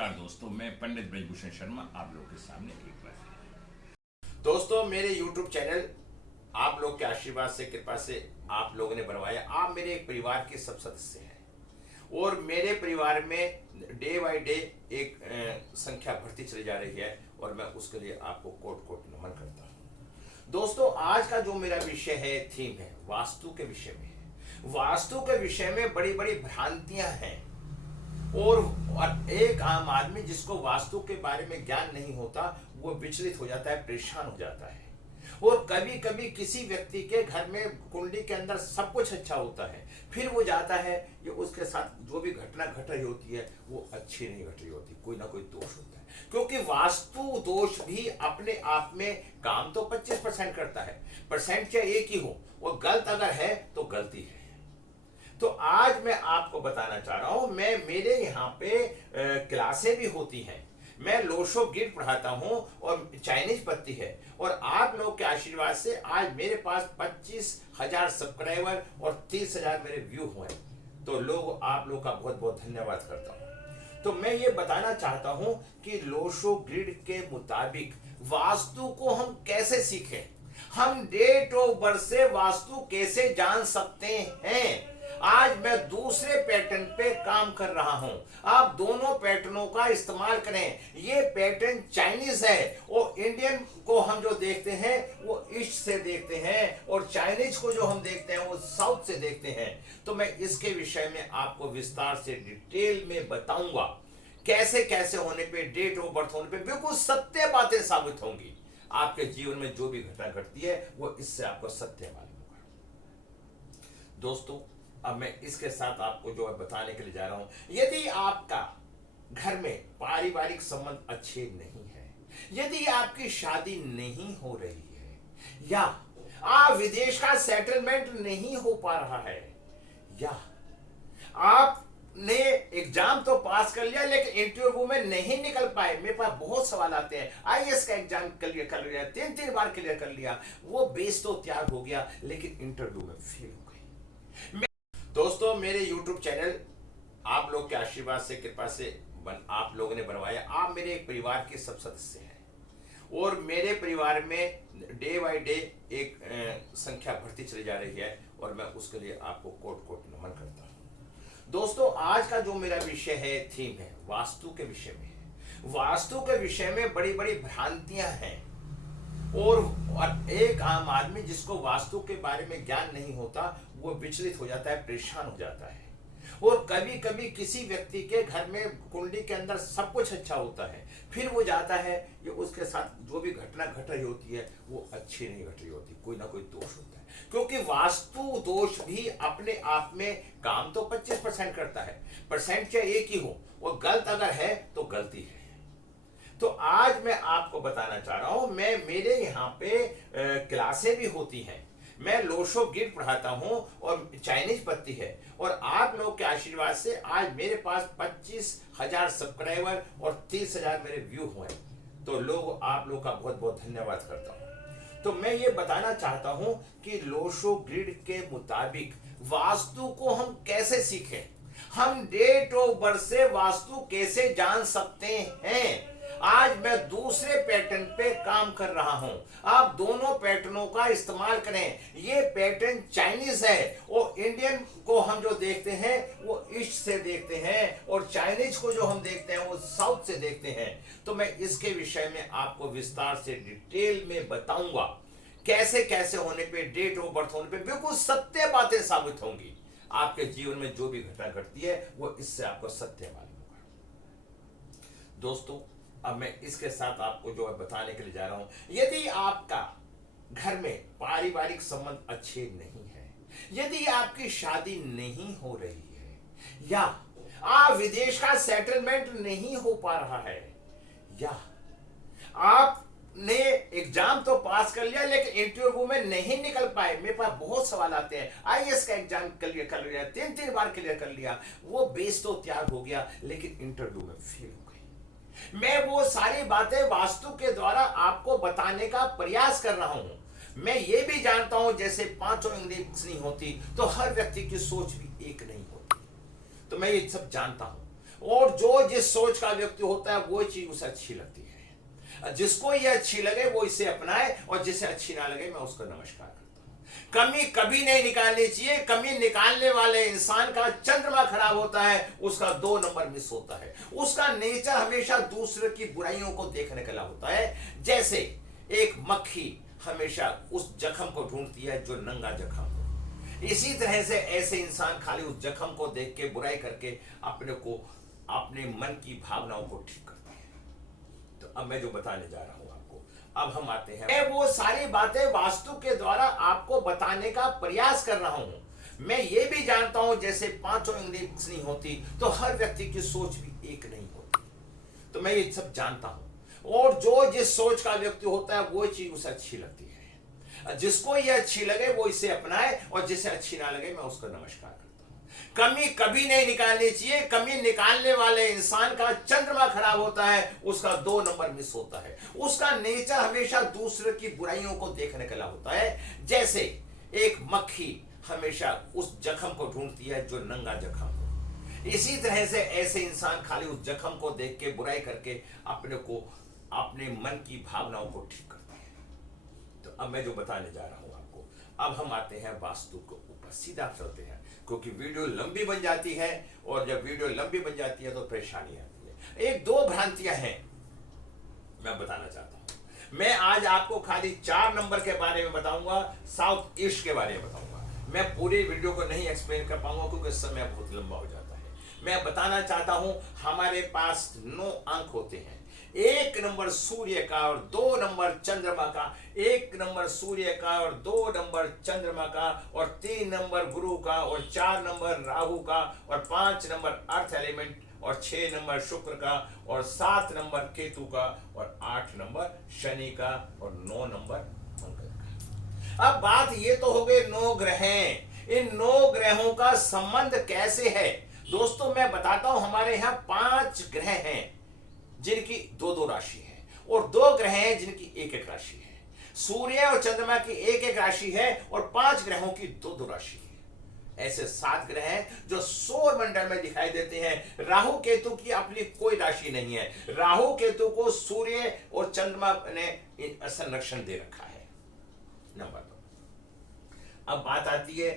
नमस्कार दोस्तों, मैं पंडित ब्रजभूषण शर्मा आप लोग के सामने एक बार। दोस्तों, मेरे YouTube चैनल आप लोग के आशीर्वाद से, कृपा से आप लोगों ने बनवाया। आप मेरे एक परिवार के सब सदस्य हैं और मेरे परिवार में डे बाय डे एक संख्या बढ़ती चली जा रही है और मैं उसके लिए आपको कोट कोट नमन करता हूं। दोस्तों, आज का जो मेरा विषय है, थीम है, वास्तु के विषय में है। वास्तु के विषय में बड़ी बड़ी भ्रांतियां हैं और एक आम आदमी जिसको वास्तु के बारे में ज्ञान नहीं होता वो विचलित हो जाता है, परेशान हो जाता है। और कभी कभी किसी व्यक्ति के घर में कुंडली के अंदर सब कुछ अच्छा होता है, फिर वो जाता है, ये उसके साथ जो भी घटना घट रही होती है वो अच्छी नहीं घट रही होती, कोई ना कोई दोष होता है। क्योंकि वास्तु दोष भी अपने आप में काम तो 25% करता है, परसेंट चाहे एक ही हो, वो गलत अगर है तो गलती है। तो आज मैं आपको बताना चाह रहा हूं, मैं मेरे यहाँ पे क्लासें भी होती हैं, मैं लोशो गिर पढ़ाता हूं और चाइनीज पत्ती है, और आप लोग के आशीर्वाद से आज मेरे पास 25,000 सब्सक्राइबर और 30,000 मेरे व्यू हुए। तो आप लोग का बहुत बहुत धन्यवाद करता हूं। तो मैं ये बताना चाहता हूं कि लोशो ग्रिड के मुताबिक वास्तु को हम कैसे सीखें, हम डेट ऑफ बर्थ से वास्तु कैसे जान सकते हैं। आज मैं दूसरे पैटर्न पे काम कर रहा हूं, आप दोनों पैटर्नों का इस्तेमाल करें। ये पैटर्न चाइनीज है और इंडियन को हम जो देखते हैं वो ईस्ट से देखते हैं, और चाइनीज को जो हम देखते हैं वो साउथ से देखते हैं। तो मैं इसके विषय में आपको विस्तार से डिटेल में बताऊंगा, कैसे कैसे होने पे, डेट ऑफ बर्थ होने पे बिल्कुल सत्य बातें साबित होंगी। आपके जीवन में जो भी घटना घटती है वो इससे आपको सत्य मालूम होगा। दोस्तों, अब मैं इसके साथ आपको जो बताने के लिए जा रहा हूं, यदि आपका घर में पारिवारिक संबंध अच्छे नहीं है, यदि आपकी शादी नहीं हो रही है, या आप विदेश का सेटलमेंट नहीं हो पा रहा है, या आपने एग्जाम तो पास कर लिया लेकिन इंटरव्यू में नहीं निकल पाए, मेरे पास बहुत सवाल आते हैं, आईएएस का एग्जाम क्लियर कर लिया, 3 बार क्लियर कर लिया, वो बेस तो तैयार हो गया लेकिन इंटरव्यू में फेल हो गई। दोस्तों, मेरे YouTube चैनल आप लोग के आशीर्वाद से, कृपा से आप लोगों ने बनवाया। आप मेरे एक परिवार के सब सदस्य हैं और मेरे परिवार में डे बाय डे एक संख्या बढ़ती चली जा रही है और मैं उसके लिए आपको कोट कोट नमन करता हूं। दोस्तों, आज का जो मेरा विषय है, थीम है, वास्तु के विषय में है। वास्तु के विषय में बड़ी बड़ी भ्रांतियां हैं और एक आम आदमी जिसको वास्तु के बारे में ज्ञान नहीं होता वो विचलित हो जाता है, परेशान हो जाता है। और कभी कभी किसी व्यक्ति के घर में कुंडली के अंदर सब कुछ अच्छा होता है, फिर वो जाता है, ये उसके साथ जो भी घटना घट रही होती है वो अच्छी नहीं घट रही होती, कोई ना कोई दोष होता है। क्योंकि वास्तु दोष भी अपने आप में काम तो 25% करता है, परसेंट चाहे एक ही हो, वो गलत अगर है तो गलती है। तो आज मैं आपको बताना चाह रहा हूं, मैं मेरे यहाँ पे क्लासें भी होती हैं, मैं लोशो गिर पढ़ाता हूं और चाइनीज पत्ती है, और आप लोग के आशीर्वाद से आज मेरे पास 25,000 सब्सक्राइबर और 30,000 मेरे व्यू हुए। तो आप लोग का बहुत बहुत धन्यवाद करता हूं। तो मैं ये बताना चाहता हूं कि लोशो ग्रिड के मुताबिक वास्तु को हम कैसे सीखें, हम डेट ऑफ बर्थ से वास्तु कैसे जान सकते हैं। आज मैं दूसरे पैटर्न पे काम कर रहा हूं, आप दोनों पैटर्नों का इस्तेमाल करें। ये पैटर्न चाइनीज है और इंडियन को हम जो देखते हैं वो ईस्ट से देखते हैं, और चाइनीज को जो हम देखते हैं वो साउथ से देखते हैं। तो मैं इसके विषय में आपको विस्तार से डिटेल में बताऊंगा, कैसे कैसे होने पे, डेट ऑफ बर्थ होने पे बिल्कुल सत्य बातें साबित होंगी। आपके जीवन में जो भी घटना घटती है वो इससे आपको सत्य मालूम होगा। दोस्तों, अब मैं इसके साथ आपको जो बताने के लिए जा रहा हूं, यदि आपका घर में पारिवारिक संबंध अच्छे नहीं है, यदि आपकी शादी नहीं हो रही है, या आप विदेश का सेटलमेंट नहीं हो पा रहा है, या आपने एग्जाम तो पास कर लिया लेकिन इंटरव्यू में नहीं निकल पाए, मेरे पास बहुत सवाल आते हैं, आईएएस का एग्जाम क्लियर कर लिया, 3 बार क्लियर कर लिया, वो बेस तो तैयार हो गया लेकिन इंटरव्यू में फेल हो गई। मैं वो सारी बातें वास्तु के द्वारा आपको बताने का प्रयास कर रहा हूं। मैं ये भी जानता हूं, जैसे 5 इंग्लिश नहीं होती तो हर व्यक्ति की सोच भी एक नहीं होती, तो मैं ये सब जानता हूं। और जो जिस सोच का व्यक्ति होता है वो चीज उसे अच्छी लगती है। जिसको ये अच्छी लगे वो इसे अपनाए, और जिसे अच्छी ना लगे मैं उसको नमस्कार करता हूं। कमी कभी नहीं निकालनी चाहिए। कमी निकालने वाले इंसान का चंद्रमा खराब होता है, उसका 2 नंबर मिस होता है। उसका नेचर हमेशा दूसरे की बुराइयों को देखने का होता है। जैसे एक मक्खी हमेशा उस जख्म को ढूंढती है जो नंगा जख्म हो, इसी तरह से ऐसे इंसान खाली उस जख्म को देख के बुराई करके अपने को, अपने मन की भावनाओं को ठीक करते हैं। तो अब मैं जो बताने जा रहा हूं आपको, अब हम आते हैं, मैं वो सारी बातें वास्तु के द्वारा आपको बताने का प्रयास कर रहा हूं। मैं ये भी जानता हूं जैसे 5 उंगली नहीं होती तो हर व्यक्ति की सोच भी एक नहीं होती। तो मैं ये सब जानता हूं, और जो जिस सोच का व्यक्ति होता है वो चीज उसे अच्छी लगती है। जिसको ये अच्छी लगे वो इसे अपनाए, और जिसे अच्छी ना लगे मैं उसको नमस्कार करता हूं। कमी कभी नहीं निकालनी चाहिए। कमी निकालने वाले इंसान का चंद्रमा खराब होता है, उसका 2 नंबर मिस होता है। उसका नेचर हमेशा दूसरे की बुराइयों को देखने का होता है। जैसे एक मक्खी हमेशा उस जख्म को ढूंढती है जो नंगा जख्म हो, इसी तरह से ऐसे इंसान खाली उस जख्म को देख के बुराई करके अपने को, अपने मन की भावनाओं को ठीक करते हैं। तो अब मैं जो बताने जा रहा हूं आपको, अब हम आते हैं वास्तु के ऊपर, सीधा चलते हैं, क्योंकि वीडियो लंबी बन जाती है, और जब वीडियो लंबी बन जाती है तो परेशानी आती है। 1-2 भ्रांतियां हैं मैं बताना चाहता हूं। मैं आज आपको खाली 4 नंबर के बारे में बताऊंगा, साउथ ईस्ट के बारे में बताऊंगा। मैं पूरी वीडियो को नहीं एक्सप्लेन कर पाऊंगा क्योंकि समय बहुत लंबा हो जाता है। मैं बताना चाहता हूं, हमारे पास 9 अंक होते हैं। 1 नंबर सूर्य का और 2 नंबर चंद्रमा का, 1 नंबर सूर्य का और 2 नंबर चंद्रमा का, और 3 नंबर गुरु का, और 4 नंबर राहु का, और 5 नंबर अर्थ एलिमेंट, और 6 नंबर शुक्र का, और 7 नंबर केतु का, और 8 नंबर शनि का, और 9 नंबर मंगल का। अब बात ये तो हो गई 9 ग्रह। इन 9 ग्रहों का संबंध कैसे है दोस्तों, मैं बताता हूं। हमारे यहां 5 ग्रह हैं जिनकी 2-2 राशि है, और 2 ग्रह हैं जिनकी 1-1 राशि है। सूर्य और चंद्रमा की 1-1 राशि है, और 5 ग्रहों की 2-2 राशि है। ऐसे 7 ग्रह हैं जो सौर मंडल में दिखाई देते हैं। राहु केतु की अपनी कोई राशि नहीं है। राहु केतु को सूर्य और चंद्रमा ने संरक्षण दे रखा है। नंबर 2, अब बात आती है,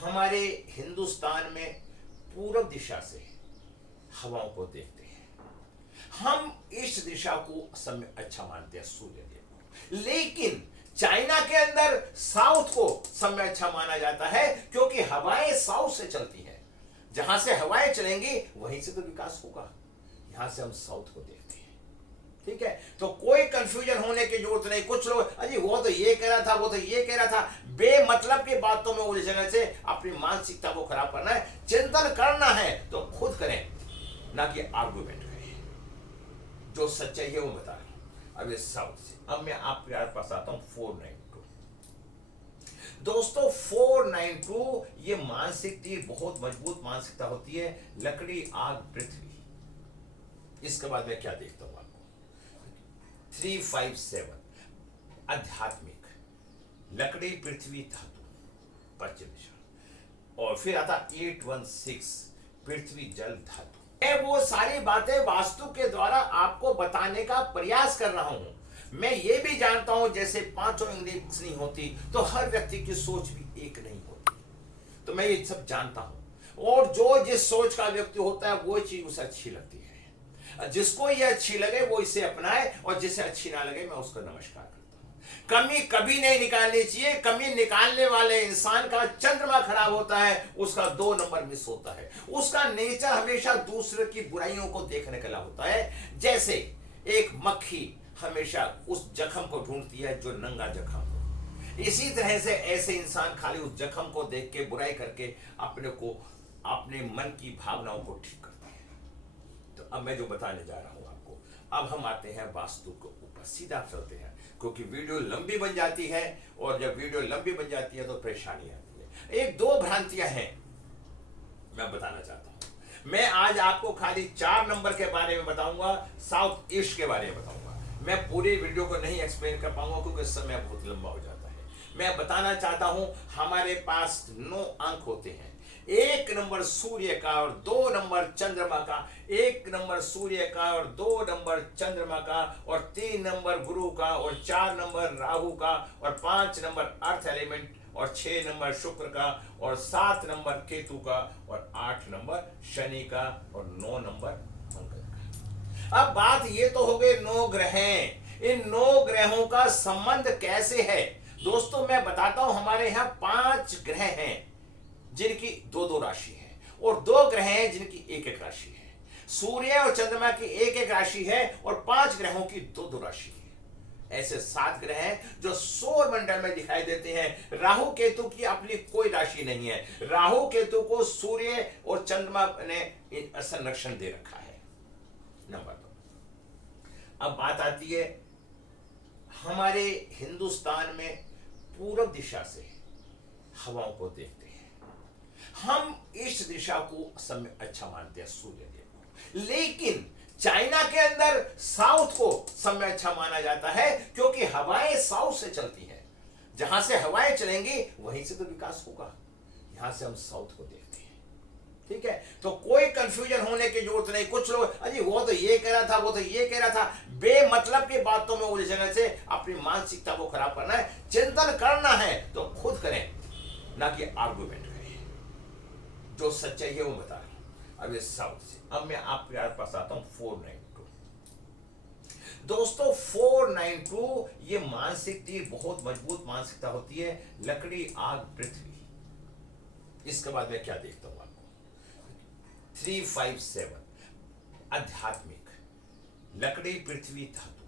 हमारे हिंदुस्तान में पूर्व दिशा से हवाओं को देखते हैं। हम इस दिशा को समय अच्छा मानते हैं, सूर्य देव को, लेकिन चाइना के अंदर साउथ को समय अच्छा माना जाता है, क्योंकि हवाएं साउथ से चलती हैं। जहां से हवाएं चलेंगी वहीं से तो विकास होगा। यहां से हम साउथ को देखते हैं, ठीक है। तो कोई कंफ्यूजन होने की जरूरत नहीं। कुछ लोग अजी वो तो ये कह रहा था, वो तो ये कह रहा था, बेमतलब की बातों में उलझने से अपनी मानसिकता को खराब करना है। चिंतन करना है तो खुद करें, ना कि आर्गुमेंट करें। जो सच्चाई है वो बता रहा हूं। अब ये साउथ से, अब मैं आपके पास आता हूं 492। दोस्तों 492 ये मानसिकता बहुत मजबूत मानसिकता होती है। लकड़ी, आग, पृथ्वी। इसके बाद मैं क्या देखता हूं आपको, 357 आध्यात्मिक, लकड़ी, पृथ्वी, धातु, पश्चिम दिशा, और फिर आता 816 पृथ्वी, जल, धातु। मैं वो सारी बातें वास्तु के द्वारा आपको बताने का प्रयास कर रहा हूं। मैं ये भी जानता हूं जैसे 5 उंगली नहीं होती तो हर व्यक्ति की सोच भी एक नहीं होती। तो मैं ये सब जानता हूं, और जो जिस सोच का व्यक्ति होता है वो चीज उसे अच्छी लगती है। जिसको ये अच्छी लगे वो इसे अपनाए, और जिसे अच्छी ना लगे मैं उसको नमस्कार करता हूं। कमी कभी नहीं निकालनी चाहिए। कमी निकालने वाले इंसान का चंद्रमा खराब होता है, उसका 2 नंबर मिस होता है। उसका नेचर हमेशा दूसरे की बुराइयों को देखने का होता है। जैसे एक मक्खी हमेशा उस जख्म को ढूंढती है जो नंगा जख्म हो, इसी तरह से ऐसे इंसान खाली उस जख्म को देख के बुराई करके अपने को, अपने मन की भावनाओं को ठीक करते हैं। तो अब मैं जो बताने जा रहा हूं आपको, अब हम आते हैं वास्तु के ऊपर, सीधा चलते हैं, क्योंकि वीडियो लंबी बन जाती है, और जब वीडियो लंबी बन जाती है तो परेशानी आती है। 1-2 भ्रांतियां हैं मैं बताना चाहता हूं। मैं आज आपको खाली 4 नंबर के बारे में बताऊंगा, साउथ ईस्ट के बारे में बताऊंगा। मैं पूरी वीडियो को नहीं एक्सप्लेन कर पाऊंगा क्योंकि समय बहुत लंबा हो जाता है। मैं बताना चाहता हूं, हमारे पास 9 अंक होते हैं। 1 नंबर सूर्य का और 2 नंबर चंद्रमा का, 1 नंबर सूर्य का और 2 नंबर चंद्रमा का और 3 नंबर गुरु का और 4 नंबर राहु का और 5 नंबर अर्थ एलिमेंट और 6 नंबर शुक्र का और 7 नंबर केतु का और 8 नंबर शनि का और 9 नंबर मंगल का। अब बात ये तो हो गई 9 ग्रह। इन 9 ग्रहों का संबंध कैसे है दोस्तों, मैं बताता हूं। हमारे यहां 5 ग्रह हैं जिनकी 2-2 राशि है और 2 ग्रह हैं जिनकी 1-1 राशि है। सूर्य और चंद्रमा की 1-1 राशि है और 5 ग्रहों की 2-2 राशि है। ऐसे 7 ग्रह हैं जो सौर मंडल में दिखाई देते हैं। राहु केतु की अपनी कोई राशि नहीं है। राहु केतु को सूर्य और चंद्रमा ने संरक्षण दे रखा है। नंबर 2। अब बात आती है हमारे हिंदुस्तान में पूर्व दिशा से हवाओं को देखते हैं। हम ईस्ट दिशा को समय अच्छा मानते हैं सूर्य देव को, लेकिन चाइना के अंदर साउथ को समय अच्छा माना जाता है क्योंकि हवाएं साउथ से चलती हैं। जहां से हवाएं चलेंगी वहीं से तो विकास होगा। यहां से हम साउथ को देखते हैं। ठीक है, तो कोई कंफ्यूजन होने की जरूरत नहीं। कुछ लोग अजी वो तो ये कह रहा था, वो तो ये कह रहा था, बेमतलब की बातों में उलझने से अपनी मानसिकता को खराब करना है। चिंतन करना है तो खुद करें, ना कि आर्गुमेंट करें। जो सच्चाई है वो बता रहा हूं। अब ये साउथ से अब मैं आपके पास आता हूं 492। दोस्तों 492 ये मानसिकता बहुत मजबूत मानसिकता होती है। लकड़ी, आग, पृथ्वी। इसके बाद मैं क्या देखता हूं आपको 357 आध्यात्मिक, लकड़ी, पृथ्वी, धातु,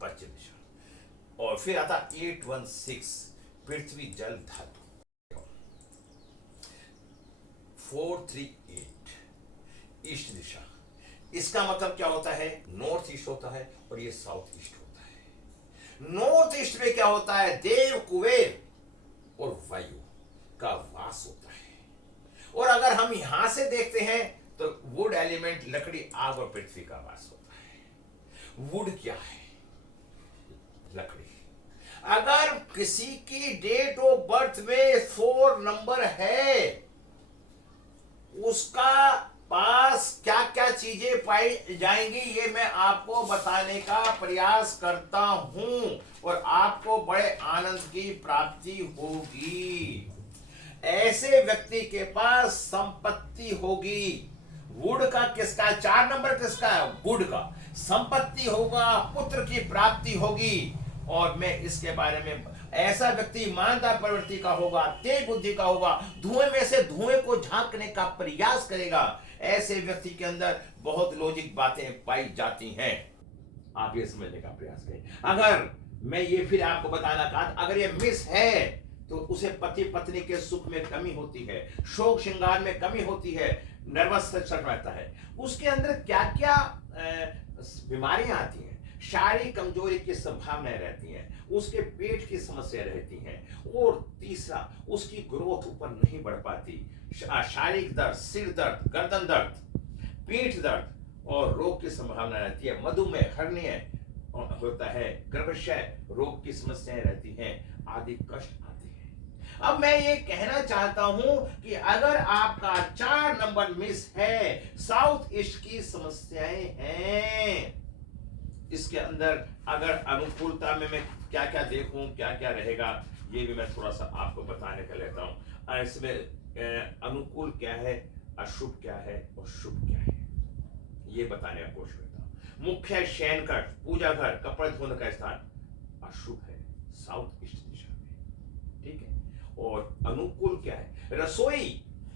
पश्चिम दिशा। और फिर आता 816 पृथ्वी, जल, धातु। 438 ईस्ट दिशा। इसका मतलब क्या होता है, नॉर्थ ईस्ट होता है और ये साउथ ईस्ट होता है। नॉर्थ ईस्ट में क्या होता है, देव, कुबेर और वायु का वास होता है। और अगर हम यहां से देखते हैं तो वुड एलिमेंट, लकड़ी, आग और पृथ्वी का वास होता है। वुड क्या है, लकड़ी। अगर किसी की डेट ऑफ बर्थ में 4 नंबर है, उसका पास क्या क्या चीजें पाई जाएंगी ये मैं आपको बताने का प्रयास करता हूं और आपको बड़े आनंद की प्राप्ति होगी। ऐसे व्यक्ति के पास संपत्ति होगी। वुड का किसका, 4 नंबर किसका है, वुड का। संपत्ति होगा, पुत्र की प्राप्ति होगी। और मैं इसके बारे में, ऐसा व्यक्ति ईमानदार प्रवृत्ति का होगा, तेज बुद्धि का होगा, धुएं में से धुएं को झांकने का प्रयास करेगा। ऐसे व्यक्ति के अंदर बहुत लॉजिक बातें पाई जाती हैं। आप ये समझने का प्रयास करें। अगर मैं ये फिर आपको बताना कहा, अगर ये मिस है तो उसे पति पत्नी के सुख में कमी होती है, शोक श्रृंगार में कमी होती है, नर्वस चल रहता है। उसके अंदर क्या क्या बीमारियां आती हैं, शारीरिक कमजोरी की संभावनाएं रहती हैं, उसके पेट की समस्या रहती हैं। और तीसरा, उसकी ग्रोथ ऊपर नहीं बढ़ पाती। शारीरिक दर्द, सिर दर्द, गर्दन दर्द, पीठ दर्द और रोग की संभावना रहती है। मधुमेह, हर्निया होता है, गर्भाशय रोग की समस्याएं रहती हैं, आदि कष्ट आते हैं। अब मैं ये कहना चाहता हूं कि अगर आपका 4 नंबर मिस है, साउथ ईस्ट की समस्याएं हैं, इसके अंदर अगर अनुकूलता में मैं क्या क्या देखूं, क्या क्या रहेगा, ये भी मैं थोड़ा सा आपको बताने का लेता हूं। इसमें अनुकूल क्या है, अशुभ क्या है और शुभ क्या है, ये बताने का कोशिश करता हूं। मुख्य शयन घर, पूजा घर, कपड़े धोने का स्थान अशुभ है साउथ ईस्ट दिशा में। ठीक है। और अनुकूल क्या है, रसोई,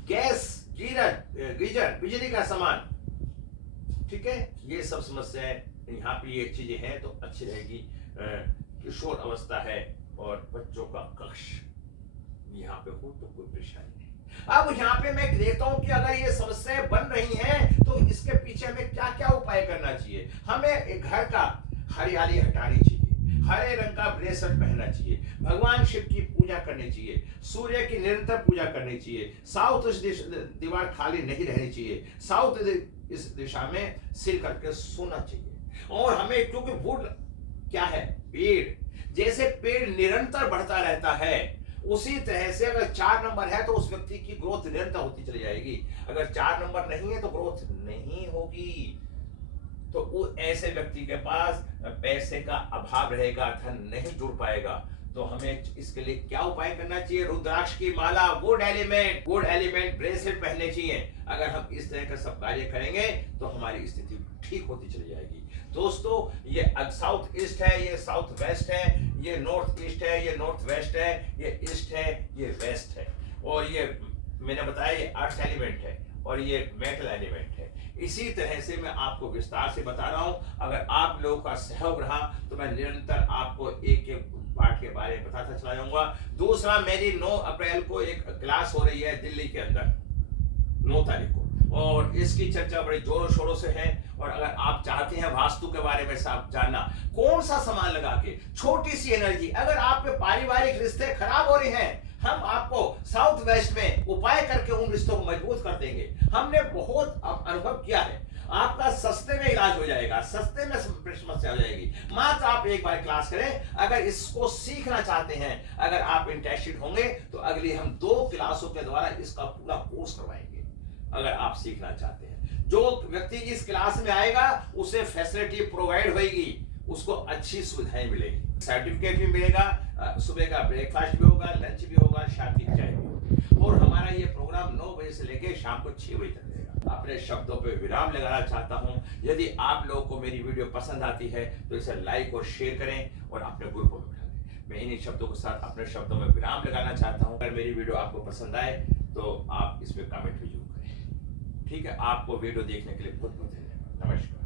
गैस, गीजर, बिजली का सामान। ठीक है, ये सब समस्याएं यहाँ पे ये चीजें हैं तो अच्छी रहेगी। किशोर अवस्था है और बच्चों का कक्ष यहाँ पे हो तो कोई परेशानी नहीं। अब यहाँ पे मैं देखता हूँ कि अगर ये समस्याएं बन रही हैं तो इसके पीछे हमें क्या क्या उपाय करना चाहिए। हमें एक घर का हरियाली हटानी चाहिए, हरे रंग का ब्रेसलेट पहनना चाहिए, भगवान शिव की पूजा करनी चाहिए, सूर्य की निरंतर पूजा करनी चाहिए, साउथ दीवार खाली नहीं रहनी चाहिए, साउथ इस दिशा में सिर करके सोना चाहिए। और हमें, क्योंकि वुड क्या है, पेड़, जैसे पेड़ निरंतर बढ़ता रहता है उसी तरह से अगर 4 नंबर है तो उस व्यक्ति की ग्रोथ निरंतर होती चली जाएगी। अगर 4 नंबर नहीं है तो ग्रोथ नहीं होगी। तो वो ऐसे व्यक्ति के पास पैसे का अभाव रहेगा, धन नहीं जुड़ पाएगा। तो हमें इसके लिए क्या उपाय करना चाहिए? रुद्राक्ष की माला, गुड एलिमेंट ब्रेसलेट पहनने चाहिए। अगर हम इस तरह का सब कार्य करेंगे तो हमारी स्थिति ठीक होती चली जाएगी। दोस्तों, ये साउथ ईस्ट है, ये साउथ वेस्ट है, ये नॉर्थ ईस्ट है, ये नॉर्थ वेस्ट है, ये ईस्ट है, ये वेस्ट है, और ये मैंने बताया ये अर्थ एलिमेंट है और ये मेटल एलिमेंट है। इसी तरह से मैं आपको विस्तार से बता रहा हूं। अगर आप लोगों का सहयोग रहा तो मैं निरंतर आपको एक एक पार्ट के बारे में बताता चला जाऊंगा। दूसरा, मेरी 9 अप्रैल को एक क्लास हो रही है दिल्ली के अंदर, 9 तारीख को, और इसकी चर्चा बड़े जोरों शोरों से है। और अगर आप चाहते हैं वास्तु के बारे में सब जानना, कौन सा सामान लगा के छोटी सी एनर्जी, अगर आपके पारिवारिक रिश्ते खराब हो रहे हैं, हम आपको साउथ वेस्ट में उपाय करके उन रिश्तों को मजबूत कर देंगे। हमने बहुत अनुभव किया है। आपका सस्ते में इलाज हो जाएगा, सस्ते में समस्या हो जाएगी। मात्र आप एक बार क्लास करें। अगर इसको सीखना चाहते हैं, अगर आप इंटरेस्टेड होंगे तो अगली हम 2 क्लासों के द्वारा इसका पूरा कोर्स करवाएंगे। अगर आप सीखना चाहते हैं, जो व्यक्ति इस क्लास में आएगा उसे फैसिलिटी प्रोवाइड होगी, उसको अच्छी सुविधाएं मिलेगी, सर्टिफिकेट भी मिलेगा, सुबह का ब्रेकफास्ट भी होगा, लंच भी होगा, शाम की चाय भी होगी। और हमारा ये प्रोग्राम 9 बजे से लेकर शाम को 6 बजे तक रहेगा। अपने शब्दों पे विराम लगाना चाहता हूं। यदि आप लोगों को मेरी वीडियो पसंद आती है तो इसे लाइक और शेयर करें और अपने ग्रुपों में बिठा दें। मैं इन्हीं शब्दों के साथ अपने शब्दों में विराम लगाना चाहता हूं। अगर मेरी वीडियो आपको पसंद आए तो आप इसमें कमेंट भी जरूर करें। ठीक है, आपको वीडियो देखने के लिए बहुत बहुत धन्यवाद। नमस्कार।